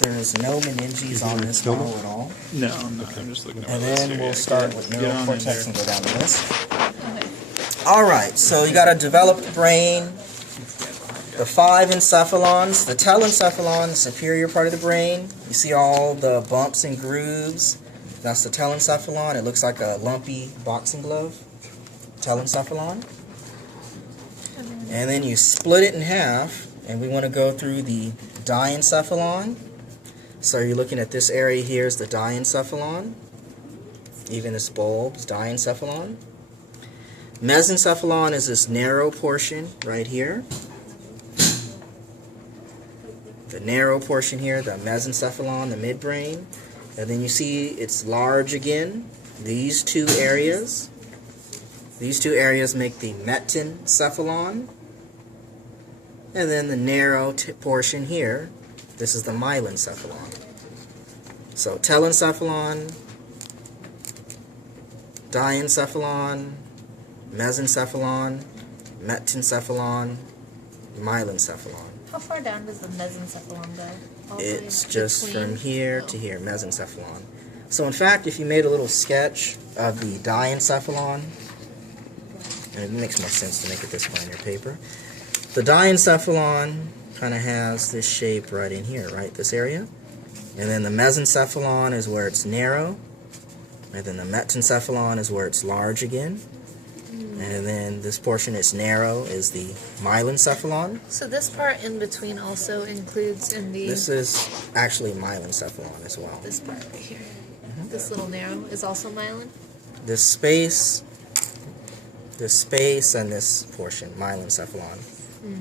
There's no meninges on this model at all. No, I'm not. I'm just looking at And my list then here. we'll Yeah, start with get on in neurocortex there. and go down the list. Alright, so you got a developed brain, the 5 encephalons, the telencephalon, the superior part of the brain. You see all the bumps and grooves. That's the telencephalon. It looks like a lumpy boxing glove. Telencephalon. And then you split it in half, and we want to go through the diencephalon. So you're looking at this area here is the diencephalon. Even this bulb is diencephalon. Mesencephalon is this narrow portion right here. The narrow portion here, the mesencephalon, the midbrain. And then you see it's large again. These two areas. These two areas make the metencephalon. And then the narrow portion here, this is the myelencephalon. So telencephalon, diencephalon, mesencephalon, metencephalon, myelencephalon. How far down does the mesencephalon go? All the way It's just between? from here to here, mesencephalon. So in fact, if you made a little sketch of the diencephalon, and it makes more sense to make it this way on your paper. The diencephalon kind of has this shape right in here, right? This area. And then the mesencephalon is where it's narrow. And then the metencephalon is where it's large again. And then this portion that's narrow is the myelencephalon. So this part in between also includes in the... This is actually myelencephalon as well. This part right here. This little narrow is also myelin? This space and this portion, myelencephalon.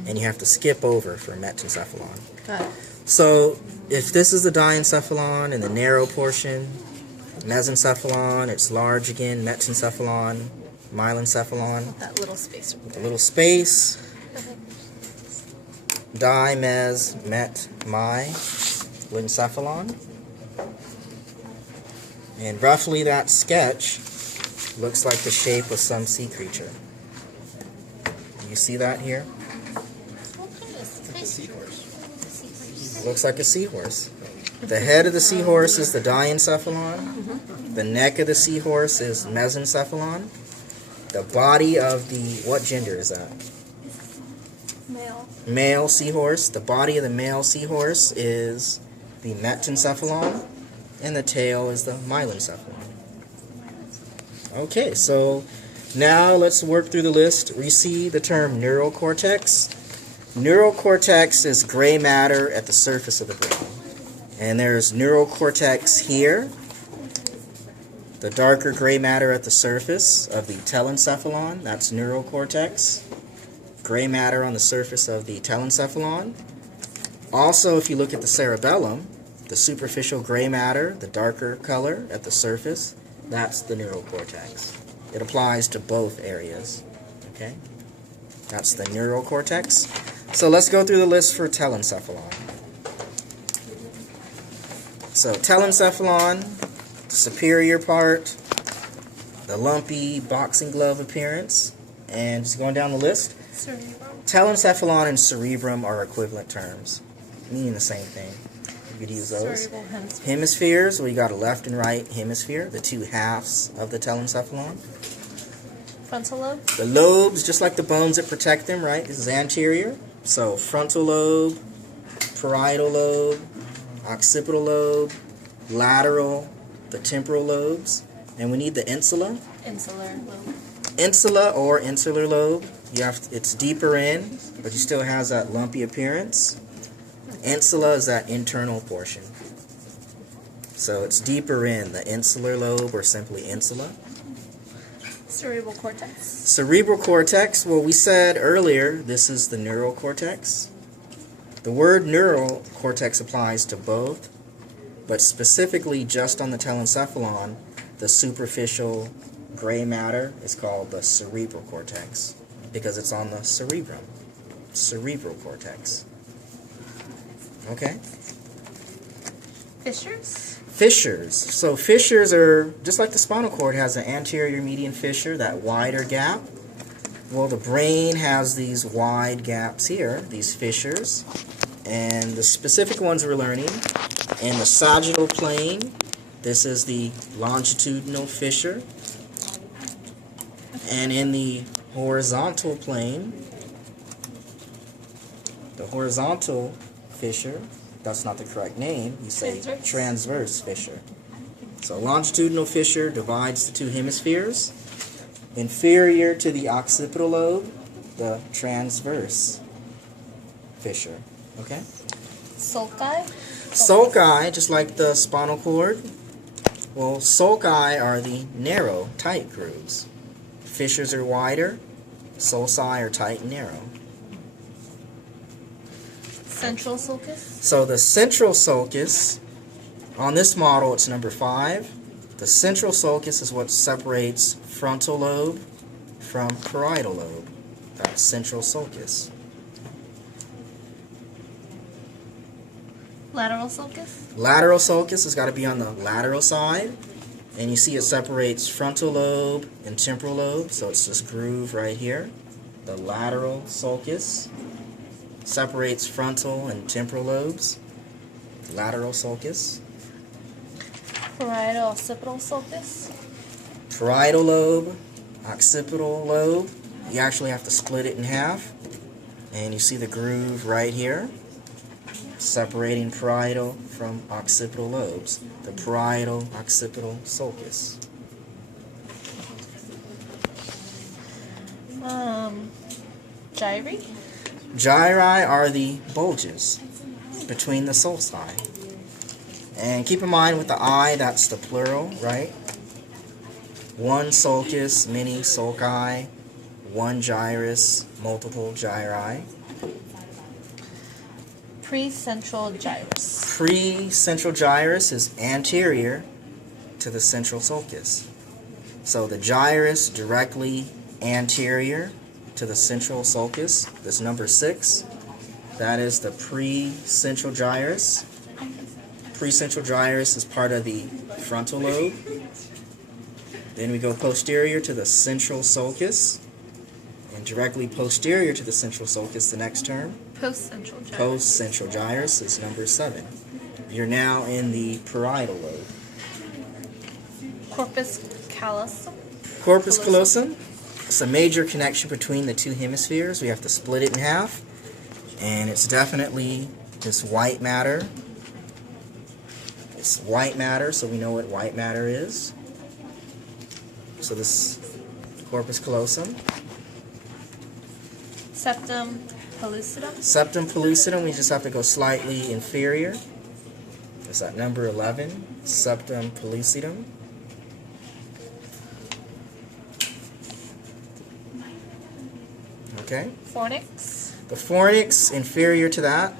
And you have to skip over for metencephalon. Got it. So if this is the diencephalon in the narrow portion, mesencephalon, it's large again, metencephalon, myelencephalon, That little space. a little space, di, mes, met, my, lencephalon. And roughly that sketch looks like the shape of some sea creature. Do you see that here? It looks like a seahorse. The head of the seahorse is the diencephalon. The neck of the seahorse is mesencephalon. The body of the, what gender is that? Male. Male seahorse. The body of the male seahorse is the metencephalon. And the tail is the myelencephalon. Okay, so now let's work through the list. We see the term neural cortex. Neural cortex is gray matter at the surface of the brain. And there's neural cortex here, the darker gray matter at the surface of the telencephalon, that's neural cortex. Gray matter on the surface of the telencephalon. Also, if you look at the cerebellum, the superficial gray matter, the darker color at the surface, that's the neural cortex. It applies to both areas. Okay? That's the neural cortex. So let's go through the list for telencephalon. So telencephalon, the superior part, the lumpy boxing glove appearance, and just going down the list. Cerebrum. Telencephalon and cerebrum are equivalent terms, meaning the same thing. You could use those. Cerebral hemisphere. Hemispheres, well, you got a left and right hemisphere, the two halves of the telencephalon. Frontal lobe. The lobes, just like the bones that protect them, right? This is anterior. So frontal lobe, parietal lobe, occipital lobe, lateral, the temporal lobes. And we need the insula. Insular lobe. Insula or insular lobe. It's deeper in, but you still has that lumpy appearance. Insula is that internal portion. So it's deeper in, the insular lobe, or simply insula. Cerebral cortex. Cerebral cortex, well, we said earlier, this is the neural cortex. The word neural cortex applies to both, but specifically just on the telencephalon, the superficial gray matter is called the cerebral cortex because it's on the cerebrum. Cerebral cortex. Okay? Fissures. Fissures. So fissures are, just like the spinal cord has an anterior median fissure, that wider gap. Well, the brain has these wide gaps here, these fissures. And the specific ones we're learning In the sagittal plane, this is the longitudinal fissure. And in the horizontal plane, the horizontal fissure, that's not the correct name, you say transverse fissure. So longitudinal fissure divides the two hemispheres. Inferior to the occipital lobe, the transverse fissure. Okay? Sulci? Sulci, just like the spinal cord, well, sulci are the narrow, tight grooves. Fissures are wider, sulci are tight and narrow. Central sulcus? So the central sulcus, on this model it's number 5. The central sulcus is what separates frontal lobe from parietal lobe. That's central sulcus. Lateral sulcus? Lateral sulcus has got to be on the lateral side. And you see it separates frontal lobe and temporal lobe. So it's this groove right here. The lateral sulcus separates frontal and temporal lobes. Lateral sulcus. Parietal occipital sulcus? Parietal lobe, occipital lobe. You actually have to split it in half. And you see the groove right here, separating parietal from occipital lobes. The parietal occipital sulcus. Gyri? Gyri are the bulges between the sulci. And keep in mind with the I, that's the plural, right? One sulcus, many sulci, one gyrus, multiple gyri. Precentral gyrus. Precentral gyrus is anterior to the central sulcus. So the gyrus directly anterior to the central sulcus, this number 6, that is the precentral gyrus. Precentral gyrus is part of the frontal lobe. Then we go posterior to the central sulcus, and directly posterior to the central sulcus, the next term. Postcentral gyrus. Postcentral gyrus is number 7. You're now in the parietal lobe. Corpus callosum. Corpus callosum. It's a major connection between the two hemispheres. We have to split it in half, and it's definitely this white matter. It's white matter, so we know what white matter is. So this corpus callosum. Septum pellucidum. Septum pellucidum, we just have to go slightly inferior. It's at number 11, septum pellucidum. Okay. Fornix. The fornix, inferior to that.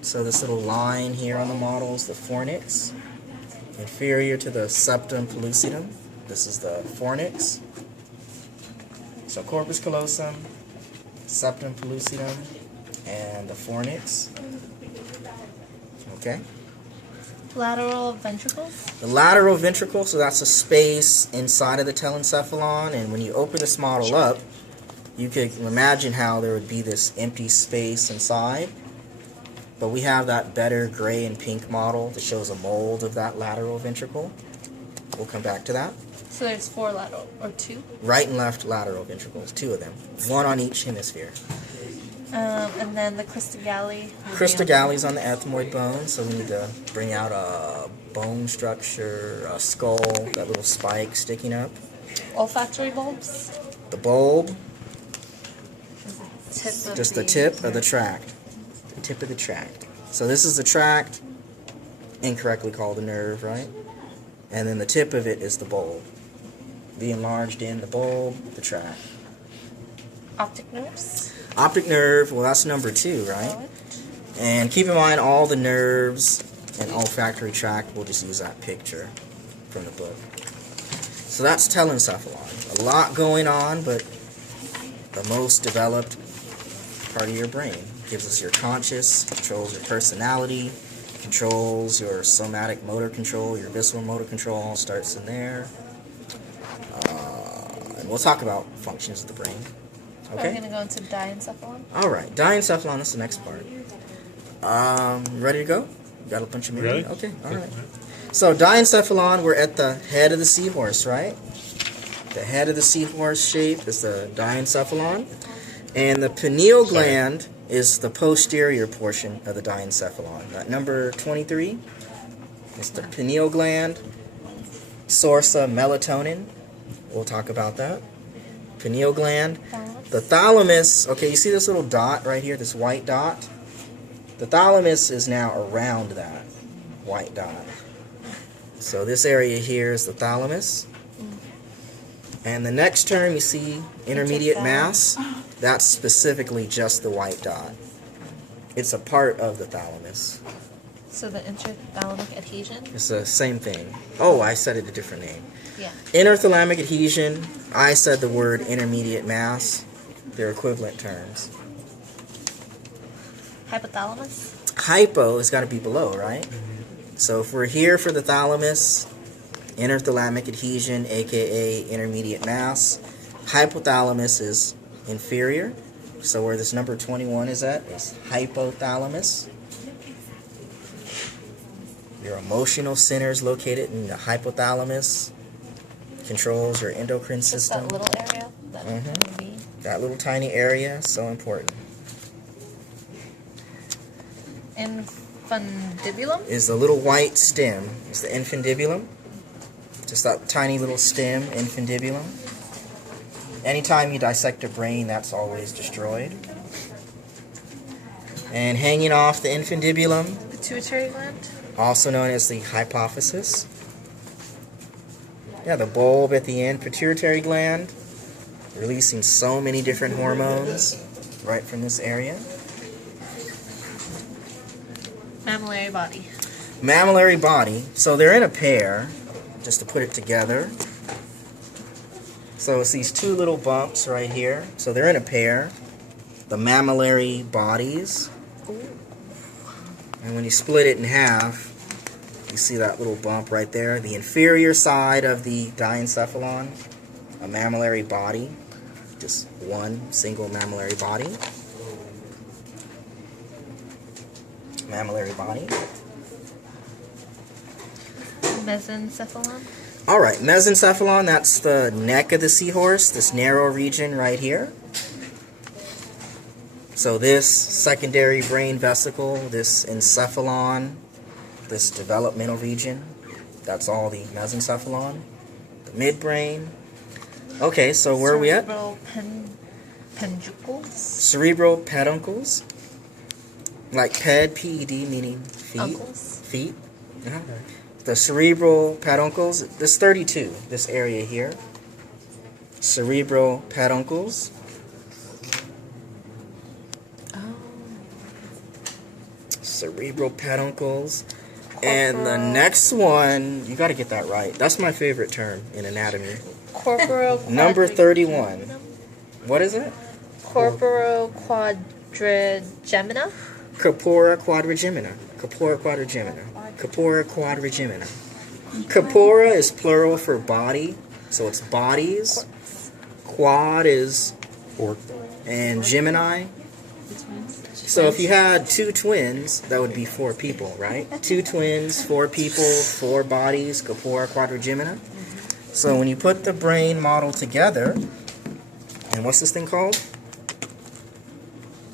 So this little line here on the model is the fornix. Inferior to the septum pellucidum. This is the fornix. So corpus callosum, septum pellucidum, and the fornix. Okay. Lateral ventricles. The lateral ventricle, so that's a space inside of the telencephalon, and when you open this model up, you could imagine how there would be this empty space inside. But we have that better gray and pink model that shows a mold of that lateral ventricle. We'll come back to that. So there's 4 lateral, or 2? Right and left lateral ventricles, 2 of them. 1 on each hemisphere. And then the Crista galli. Crista galli's on the ethmoid bone, so we need to bring out a bone structure, a skull, that little spike sticking up. Olfactory bulbs. The bulb, Tip of just the tip of the tract. The tip of the tract. So this is the tract, incorrectly called a nerve, right? And then the tip of it is the bulb. The enlarged in the bulb, the tract. Optic nerves. Optic nerve, well that's number 2, right? And keep in mind all the nerves and olfactory tract, we'll just use that picture from the book. So that's telencephalon. A lot going on, but the most developed part of your brain. Gives us your conscious, controls your personality, controls your somatic motor control, your visceral motor control, all starts in there. And we'll talk about functions of the brain. Okay? We're going to go into diencephalon. Alright, diencephalon is the next part. Ready to go? You got a bunch of Really? Okay, all right. So diencephalon, we're at the head of the seahorse, right? The head of the seahorse shape is the diencephalon. And the pineal gland is the posterior portion of the diencephalon. That number 23 is the pineal gland. Source of melatonin. We'll talk about that. Pineal gland. The thalamus, okay, you see this little dot right here, this white dot? The thalamus is now around that white dot. So this area here is the thalamus. And the next term you see, intermediate mass, that's specifically just the white dot. It's a part of the thalamus. So the interthalamic adhesion? It's the same thing. Oh, I said it a different name. Yeah. Interthalamic adhesion, I said the word intermediate mass. They're equivalent terms. Hypothalamus? Hypo has got to be below, right? So if we're here for the thalamus, interthalamic adhesion, aka intermediate mass, hypothalamus is inferior. So where this number 21 is at is hypothalamus. Your emotional center is located in the hypothalamus. Controls your endocrine Just system. that little area? That would be. That little tiny area, so important. Infundibulum? Is the little white stem. It's the infundibulum. Just that tiny little stem, infundibulum. Anytime you dissect a brain, that's always destroyed. And hanging off the infundibulum, Pituitary gland? also known as the hypophysis. Yeah, the bulb at the end, pituitary gland, releasing so many different hormones right from this area. Mammillary body. Mammillary body, so they're in a pair, just to put it together. So it's these two little bumps right here. So they're in a pair, the mammillary bodies. And when you split it in half, you see that little bump right there. The inferior side of the diencephalon, a mammillary body, just one single mammillary body. Mammillary body. Mesencephalon? All right, mesencephalon, that's the neck of the seahorse, this narrow region right here. So this secondary brain vesicle, this encephalon, this developmental region, that's all the mesencephalon. The midbrain. Okay, so where are we at? Cerebral peduncles? Cerebral peduncles. Like ped, P-E-D, meaning feet. Uncles? Feet. Uh-huh. The cerebral peduncles, this 32, this area here. Cerebral peduncles. Oh. Cerebral peduncles. And the next one, you got to get that right. That's my favorite term in anatomy. Corporo Number 31. What is it? Corporo quadrigemina? Corpora quadrigemina. Corpora quadrigemina. Corpora quadrigemina. Corpora is plural for body, so it's bodies. Quad is and Gemini. So if you had two twins, that would be 4 people, right? 2 twins, 4 people, 4 bodies, corpora quadrigemina. So when you put the brain model together, and what's this thing called?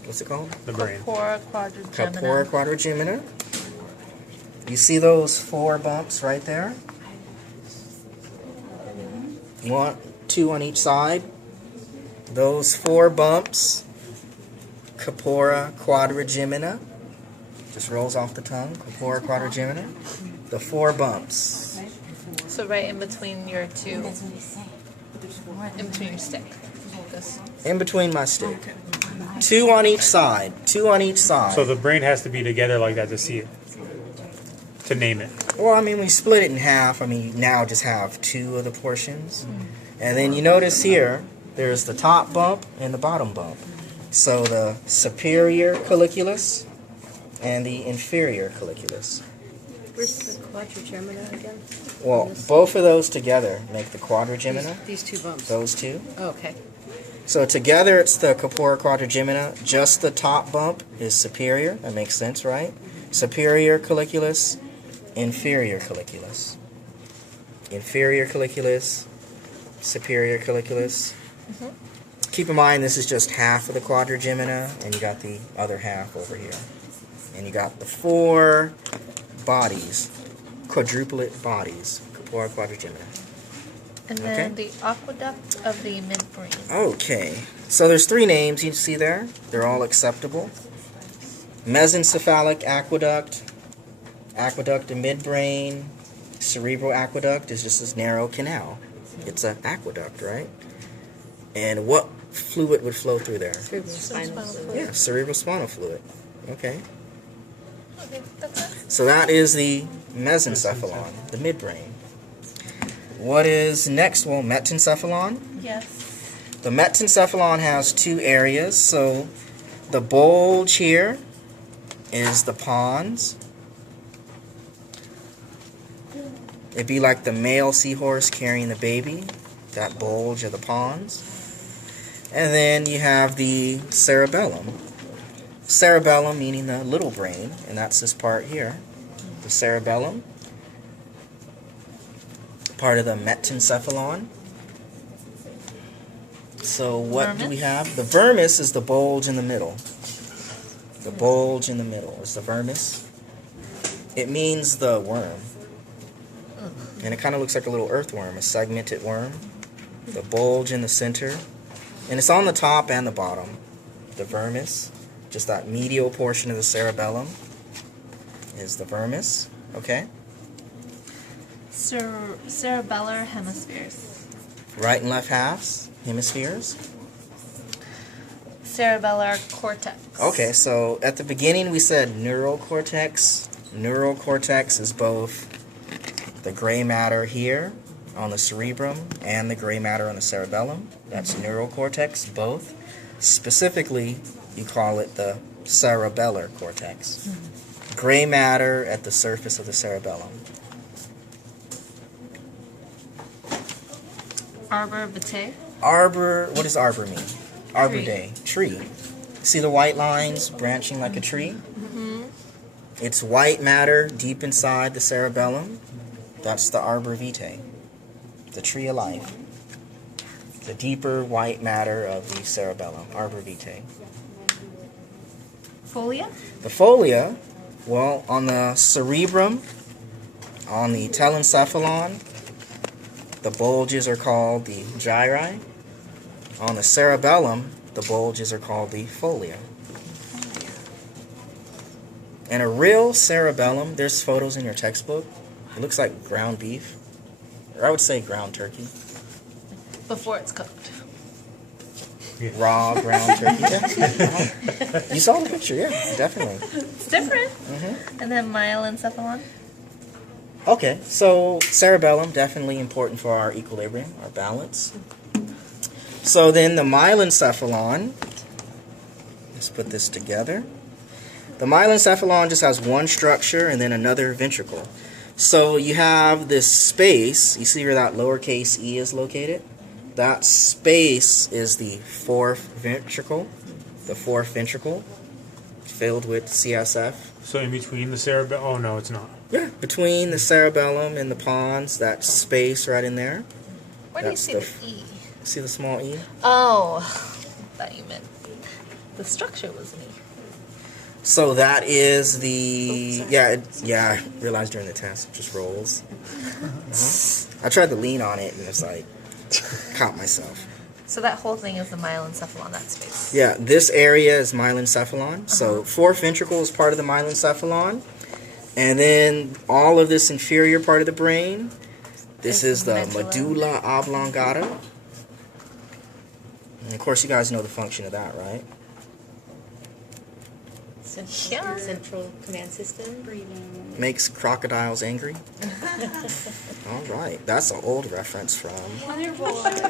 What's it called? The brain. Corpora quadrigemina. Corpora quadrigemina. You see those 4 bumps right there? You want 2 on each side. Those 4 bumps, corpora quadrigemina. Just rolls off the tongue. Corpora quadrigemina. The 4 bumps. So right in between your two, in between your stick. This. In between my stick. 2 on each side. 2 on each side. So the brain has to be together like that to see it. To name it. Well, I mean, we split it in half. I mean, you now just have 2 of the portions. And then you notice here, there's the top bump and the bottom bump. So the superior colliculus and the inferior colliculus. Where's the quadrigemina again? Well, both of those together make the quadrigemina. These 2 bumps. Those 2. Oh, okay. So together it's the corpora quadrigemina. Just the top bump is superior. That makes sense, right? superior colliculus, inferior colliculus. Inferior colliculus, superior colliculus. Keep in mind this is just half of the quadrigemina, and you got the other half over here. And you got the 4 bodies, quadruplet bodies, corpora quadrigemina. And then the aqueduct of the midbrain. Okay, so there's 3 names you see there. They're all acceptable. Mesencephalic aqueduct, aqueduct of midbrain, cerebral aqueduct is just this narrow canal. It's an aqueduct, right? And what fluid would flow through there? Cerebrospinal fluid. Yeah, cerebrospinal fluid. Okay. Okay, that's it. So that is the mesencephalon, the midbrain. What is next? Well, metencephalon. Yes. The metencephalon has 2 areas. So the bulge here is the pons. It'd be like the male seahorse carrying the baby, that bulge of the pons. And then you have the cerebellum. Cerebellum meaning the little brain, and that's this part here. The cerebellum, part of the metencephalon. So what do we have? The vermis is the bulge in the middle. The bulge in the middle is the vermis. It means the worm. And it kind of looks like a little earthworm, a segmented worm. The bulge in the center. And it's on the top and the bottom. The vermis, just that medial portion of the cerebellum, is the vermis. Okay? Cerebellar hemispheres. Right and left halves, hemispheres. Cerebellar cortex. Okay, so at the beginning we said neural cortex. Neural cortex is both the gray matter here on the cerebrum and the gray matter on the cerebellum. That's neural cortex, both. Specifically, you call it the cerebellar cortex. Gray matter at the surface of the cerebellum. Arbor vitae. Arbor, what does arbor mean? Arbor day, tree. See the white lines branching like a tree? It's white matter deep inside the cerebellum. That's the arbor vitae, the tree of life. The deeper white matter of the cerebellum, arbor vitae. Folia. The folia, well, on the cerebrum, on the telencephalon, the bulges are called the gyri. On the cerebellum, the bulges are called the folia. And a real cerebellum, there's photos in your textbook. It looks like ground beef. Or I would say ground turkey. Before it's cooked. Raw ground turkey. Yeah. You saw the picture, yeah, definitely. It's different. And then myelencephalon. Okay, so cerebellum, definitely important for our equilibrium, our balance. So then the myelencephalon, let's put this together. The myelencephalon just has one structure and then another ventricle. So you have this space, you see where that lowercase e is located? That space is the 4th ventricle, filled with CSF. So in between the cerebellum, oh no, it's not. Yeah, between the cerebellum and the pons, that space right in there. Where do you That's see the the E? See the small e? Oh, I thought you meant the structure was an E. So that is the, I realized during the test, it just rolls. I tried to lean on it and it's like, caught myself. So that whole thing is the myelencephalon, that space. Yeah, this area is myelencephalon. So 4th ventricle is part of the myelencephalon. And then all of this inferior part of the brain, this is the medulla oblongata. And of course you guys know the function of that, right? Central command system. Breathing. Makes crocodiles angry. All right, that's an old reference from.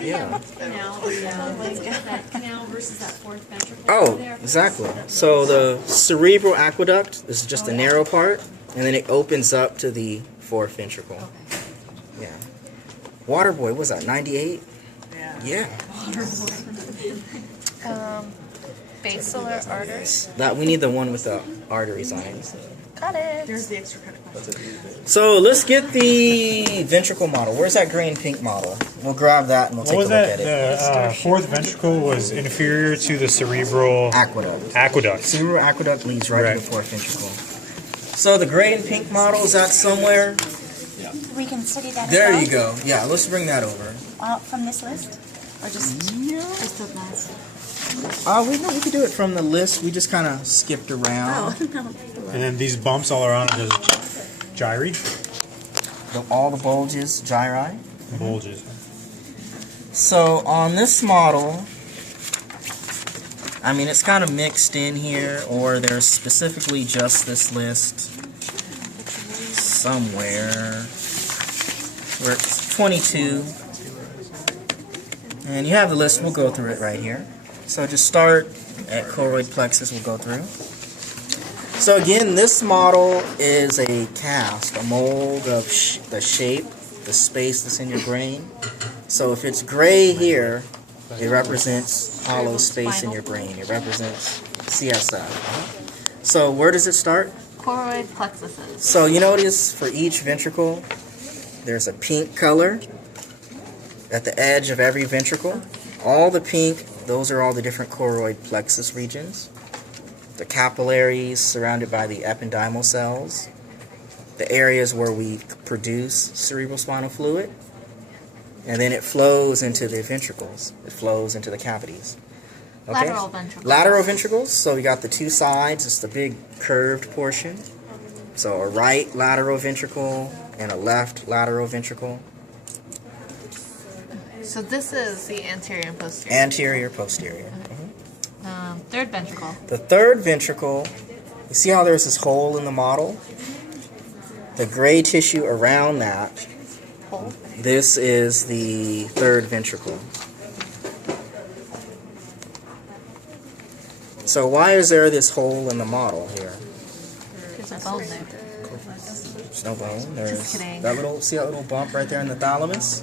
Yeah. That canal versus that 4th ventricle. Oh, exactly. So the cerebral aqueduct, this is just the narrow part, and then it opens up to the 4th ventricle. Yeah. Waterboy, what was that, 98? Yeah. Basilar arteries. That we need the one with the arteries on it. Got it. There's the extra credit question. So let's get the ventricle model. Where's that gray and pink model? We'll grab that and we'll What take a was look that? at it. The fourth ventricle was inferior to the cerebral Aqueduct. aqueduct. Cerebral aqueduct leads right Right. to the fourth ventricle. So the gray and pink model, is that somewhere? We can study that There as well. you go. Yeah, let's bring that over. From this list? Or just the last? We could do it from the list. We just kind of skipped around. Oh, no. And then these bumps all around are just gyri, All the bulges, gyri. bulges. So on this model, I mean, it's kind of mixed in here, or there's specifically just this list somewhere where it's 22. And you have the list. We'll go through it right here. So just start at choroid plexus. We'll go through. So again, this model is a cast, a mold of the shape, the space that's in your brain. So if it's gray here, it represents hollow space in your brain. It represents CSF. So where does it start? Choroid plexuses. So you notice for each ventricle, there's a pink color at the edge of every ventricle. All the pink, those are all the different choroid plexus regions. The capillaries surrounded by the ependymal cells. The areas where we produce cerebrospinal fluid. And then it flows into the ventricles. It flows into the cavities. Okay? Lateral ventricles. Lateral ventricles. So we got the two sides. It's the big curved portion. So a right lateral ventricle and a left lateral ventricle. So this is the anterior and posterior. Anterior, posterior. Third ventricle. The third ventricle, you see how there's this hole in the model? The gray tissue around that, this is the third ventricle. So why is there this hole in the model here? There's a bone there. There's no bone. There's Just kidding. that little, see that little bump right there in the thalamus?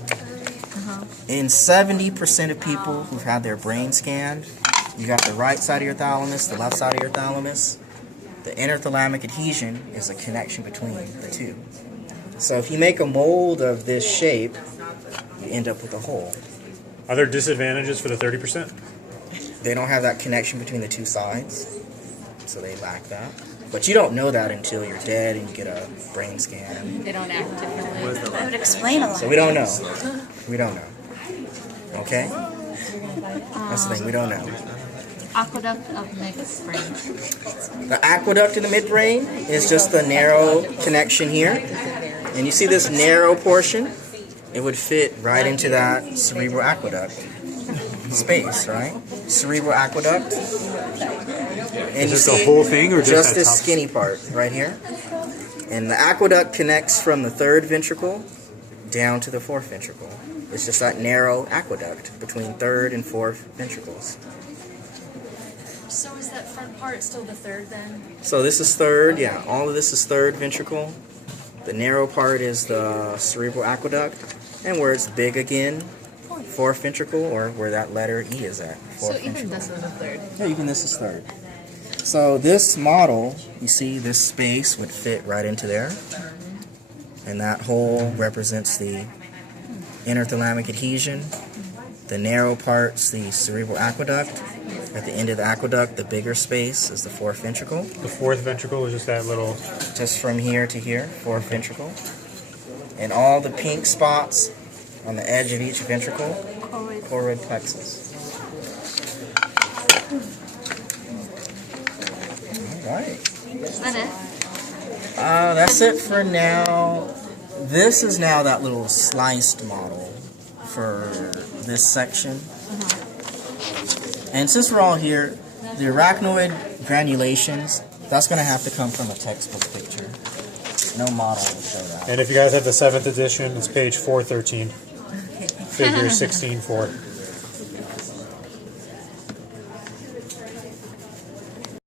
In 70% of people who've had their brain scanned, you got the right side of your thalamus, the left side of your thalamus. The interthalamic adhesion is a connection between the two. So if you make a mold of this shape, you end up with a hole. Are there disadvantages for the 30%? They don't have that connection between the two sides, so they lack that. But you don't know that until you're dead and you get a brain scan. They don't act differently. That would explain a lot. So we don't know. We don't know. Okay? That's the thing, we don't know. Aqueduct of midbrain. The aqueduct in the midbrain is just the narrow connection here. And you see this narrow portion? It would fit right into that cerebral aqueduct space, right? Cerebral aqueduct. And Is you this the see whole thing or just that this top? skinny part right here? And the aqueduct connects from the third ventricle down to the fourth ventricle. It's just that narrow aqueduct between third and fourth ventricles. So is that front part still the third then? So this is third, yeah. All of this is third ventricle. The narrow part is the cerebral aqueduct. And where it's big again, fourth ventricle, or where that letter E is at. So Fourth even ventricle. this is a third. Yeah, even this is third. So this model, you see this space would fit right into there. And that hole represents the interthalamic adhesion. The narrow part's the cerebral aqueduct. At the end of the aqueduct, the bigger space is the fourth ventricle. The fourth ventricle is just that little. Just from here to here, fourth ventricle. And all the pink spots on the edge of each ventricle, choroid plexus. All right. Is that it? That's it for now. This is now that little sliced model for this section. And since we're all here, the arachnoid granulations, that's going to have to come from a textbook picture. No model will show that. And if you guys have the 7th edition, it's page 413. Figure 16-4.